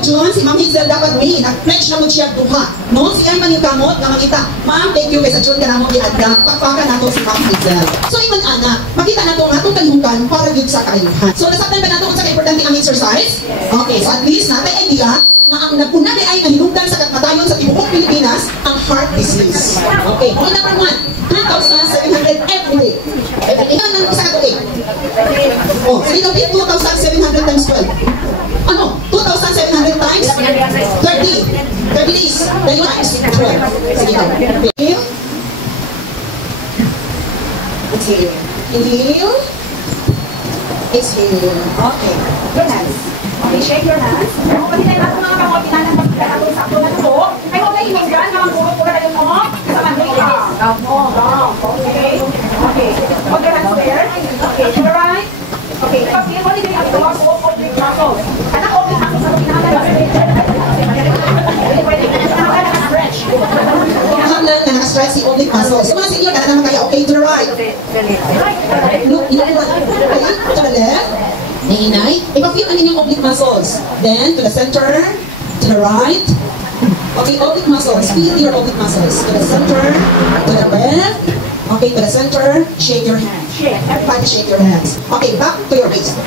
June, si Ma'am Hazel dapat may nag-pledge na mo siya duha. No? Siya man yung kamot na mangita. Ma'am, thank you kay sa June ka na mo i-adap. Pakpakan nato si Ma'am Hazel. So, iman anak, makita na ito nga itong kalihukan para yun sa kaayuhan. So, nasaktan ba nato kung sa importante ang exercise? Okay, so at least natin idea na ang nagpuna ay nahinugdan sa katmatayon sa tibuok Pilipinas ang heart disease. Okay, point number 1, 2,700 every day. Every day. Ano sa katuig? Oh, sige na 2,700 times 12. Ano? 2,700 times 30. 30 days. Then times 12. Sige na. Inhale. Exhale. Inhale. Exhale. Okay. Your hands. Okay, shake your hands. Kung pati tayo natin mga kamotinan ng pagkakatong sakto na ito, ay huwag na hinugyan, mga puro-pura na yung mo, sa mantika. Okay. Okay. Hold your hands there. Okay, to the right. Okay, pag-feel mo rin yung ito, oblique muscles. Anak, oblique muscles ang pinaka-stretch. Nakaka-stretch si oblique muscles. Mga senior, na naman kayo. Okay, to the right. Look, to the left. Nainay, ipag-feel ang inyong oblique muscles. Then, to the center, to the right. Okay, oblique muscles. Feel your oblique muscles. To the center, to the left. Okay, to the center. Shake your hands. Everybody shake your hands. Okay, back to your waist.